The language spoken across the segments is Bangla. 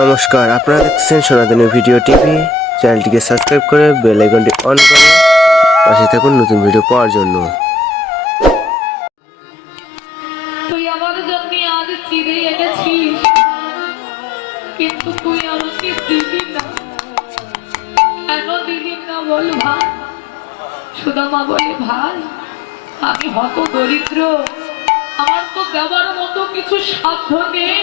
নমস্কার, আপনারা দেখছেন সনাতনী ভিডিও টিভি। চ্যানেলটিকে সাবস্ক্রাইব করে বেল আইকনটি অন করে পাশে থাকুন নতুন ভিডিও পাওয়ার জন্য। আমি হত দরিদ্র আমার তো দেওয়ার মতো কিছু সাধ্য নেই।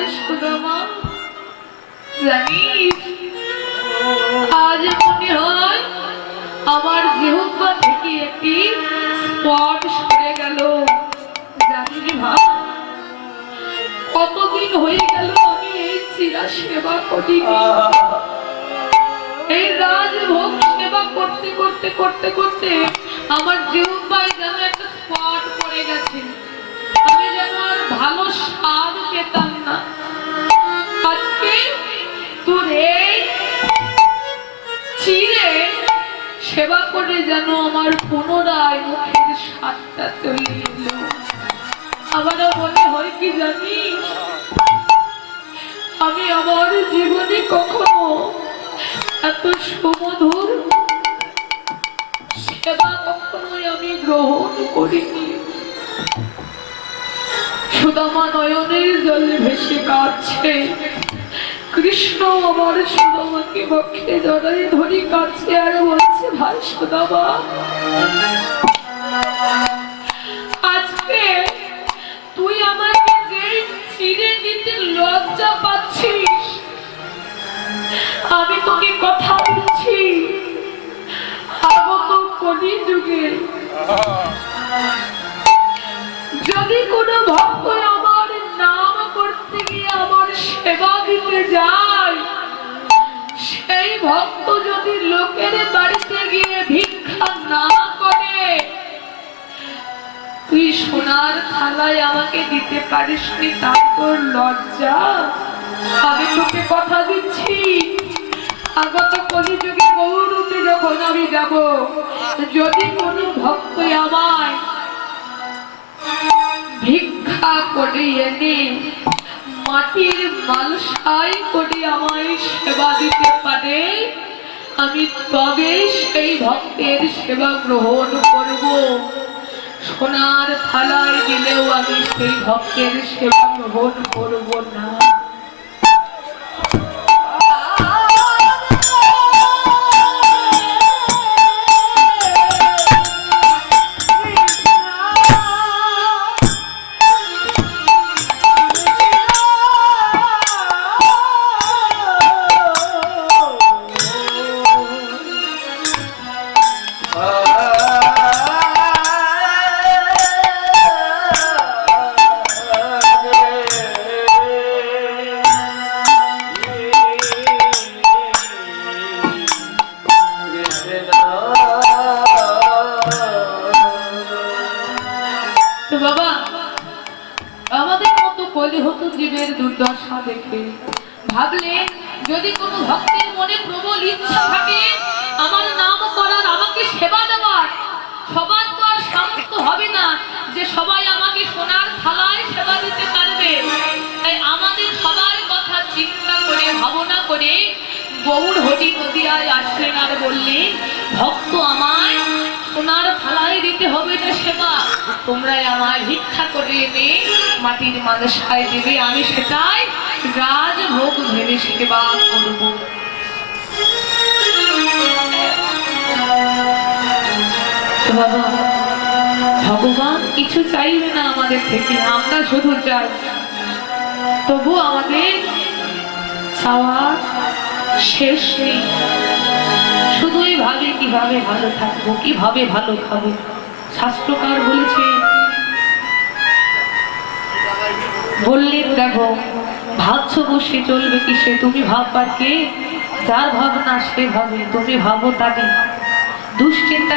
বলছে ভাই জানিস, আজ মনে হয় আমার জিহ্বা থেকে একটি স্পট সরে গেল। জানিস ভাই কতদিন হয়ে গেল আমি এই চিরা সেবা করি এই রাজভোগ সেবা করতে করতে করতে করতে আমার জিহ্বায় যেন একটা স্পট পড়ে গেছে। আমি যেন আর ভালো স্বাদ পেতাম আজকে তোর এই চিরে সেবা করে যেন আমার পুনরায় মুখের স্বাদটা চলে এলো। আমারও মনে হয় কি জানিস আমি আমার জীবনে কখনো এত সুমধুর সেবা কখনোই আমি গ্রহণ করিনি। সুদামা নয়নের জলে ভেসে কাঁদছে। কৃষ্ণ আমার সুদামাকে বক্ষে জড়াই ধরি কাছে আর বলছে, ভাই সুদামা, আজকে তুই আমাকে যে ছিঁড়ে দিতে লজ্জা পাচ্ছিস, আমি তোকে কথা দিচ্ছি আগত কলি যুগে যদি কোনো ভক্ত আমার নাম করতে গিয়ে আমার সেবা দিতে যায়, সেই ভক্ত যদি লোকের বাড়িতে গিয়ে ভিক্ষা না করে, তুই সোনার থালায় আমাকে দিতে পারিস নি, তাই তোর লজ্জা? আমি তোকে কথা দিচ্ছি। আগত কলিযুগে গৌরূপে যখন আমি যাব, যদি কোনো ভক্ত আমায় ভিক্ষা করে এনে, মাটির মালসাই করে আমায় সেবা দিতে পারে? আমি তবে সেই ভক্তের সেবা গ্রহণ করব। সোনার থালায় দিলেও আমি সেই ভক্তের সেবা গ্রহণ করব না। ভাবনা করে গৌর হরি নদিয়ায় আসলেন আর বললেন, ভক্ত আমায় সোনার থালায় দিতে হবে না সেবা। তোমরা আমায় ভিক্ষা করে এনে মাটির মালসায় দেবে, আমি সেটাই রাজভোগ ভেবে সেবা করব। ভগবান কিছু চাইবে না আমাদের থেকে, আমরা শুধু চাই তবু আমাদের চাওয়া শেষ নেই। শুধুই ভাবে কীভাবে ভালো থাকব, কীভাবে ভালো খাব। শাস্ত্রকার বলেছে বললেন দেখো, ভাবছ বসে চলবে কি সে তুমি ভাববার কে? যার ভাবনা সে ভাবে, তুমি ভাবো তাকে। দুশ্চিন্তা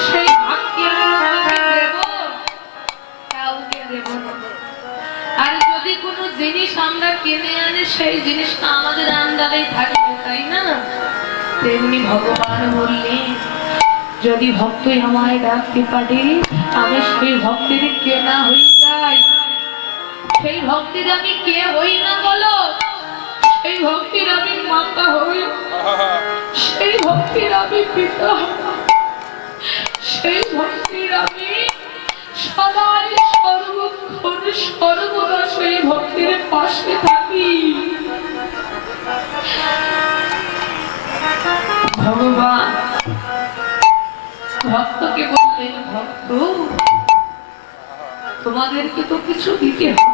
সেই ভাগ্যে কাউকে আর যদি কোনো জিনিস আমরা কিনে আনি সেই জিনিসটা আমাদের আন্ডারেই থাকবে তাই না? তেমনি ভগবান বললেন যদি ভক্তই আমায় ডাকতে পারে আমি সেই ভক্তের কেনা হয়ে যাই। সেই ভক্তির আমি কে হই না বলো? সেই ভক্তির আমি মাতা হই। সেই ভক্তির আমি পিতা হই। সেই ভক্তির আমি সদাই সর্বক্ষণ সর্বদা সেই ভক্তির পাশে থাকি। ভগবান, ভক্তকে বললেন, ভক্ত, তোমাদেরকে তো কিছু দিতে হবে।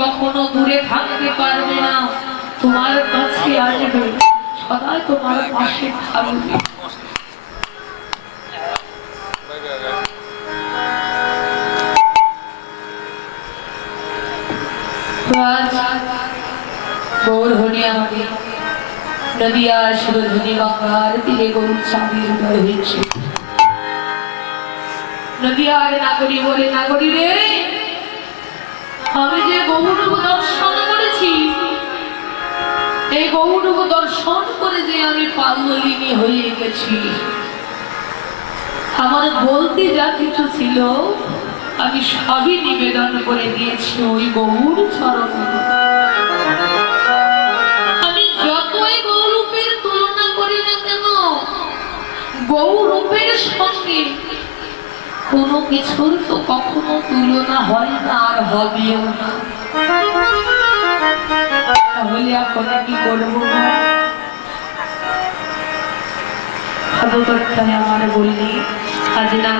কখনো দূরে থাকতে পারবে না। তোমার কাছে আসবে। সদা তোমার পাশে থাকবে। গৌর নাগরী বলে নাগরী রে। আমি যে গৌরব দর্শন করেছি, এই গৌরব দর্শন করে যে আমি পাঙ্গলিনী হয়ে গেছি। আমার বলতে যা কিছু ছিল, আমি সবই নিবেদন করে দিয়েছি ওই গৌর চরণ। আমি যতই গৌরূপের তুলনা করি না কেন গৌরূপের সঙ্গে কোনো কিছুর তো কখনো তুলনা হয় না আর হবেও না। তাহলে এখন কি ভাগবতায় আমার বললি, আজ না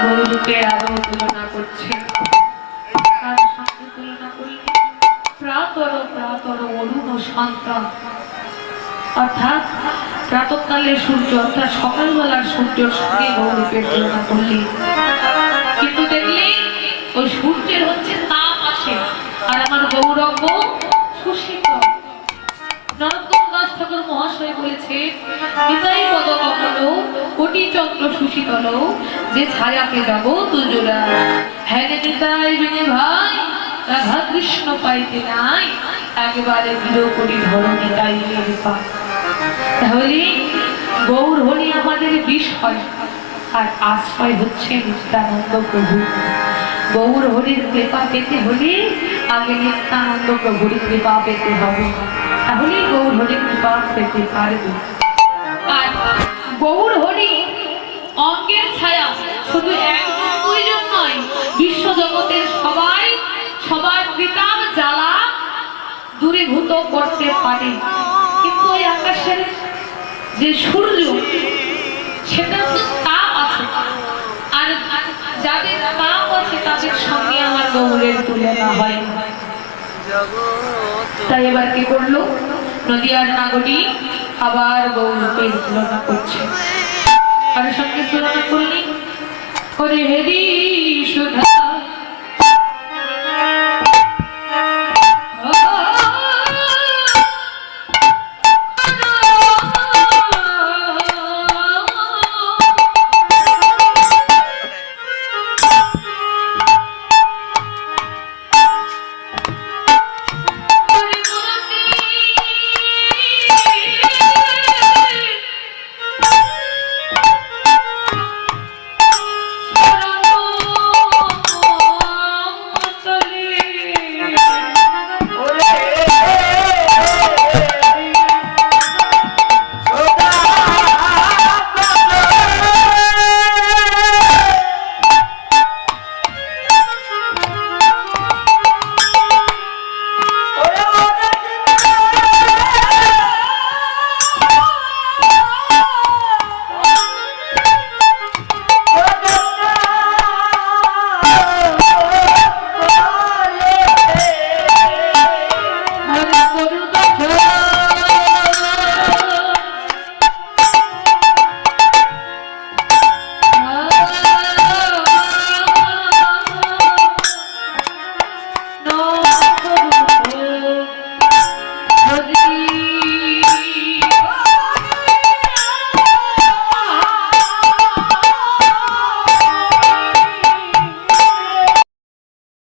গৌরূপে আরও তুলনা করছে তুলনা প্রাতর প্রাতর অরুণ সন্তান অর্থাৎ প্রাতকালে সূর্য, অর্থাৎ সকালবেলার সূর্যের সঙ্গে গৌরূপের তুলনা করলি। কিন্তু দেখলি ওই সূর্যের হচ্ছে তাপ আসে আর আমার গৌরব সুশীতল যে দুজোড়া। হ্যাঁ কৃষ্ণ নাই, একেবারে বিরো করি ধরো নিতাই পা তাহলে গৌর হলি আমাদের বিষয়। আর আশ্রয় হচ্ছে নিত্যানন্দ প্রভু। গৌর হরির কৃপা পেতে হলে আগে নিত্যানন্দ প্রভুর কৃপা পেতে হবে। তাহলে গৌর হরির কৃপা পেতে পারবে। আর গৌর হরি অঙ্গের ছায়া শুধু একজন নয় বিশ্ব জগতের সবাই সবার কৃতাব জ্বালা দূরীভূত করতে পারে। কিন্তু ওই আকাশের যে সূর্য সেটা তো তাপ আছে। আর যাদের তাপ আছে, তাদের সঙ্গে আমার গৌরের তুলনা হয়। তাই এবার কি করল? নদিয়ার নাগরী আবার গৌরবের তুলনা করছে। আর সঙ্গে তুলনা করলি? করে হেরি সুধা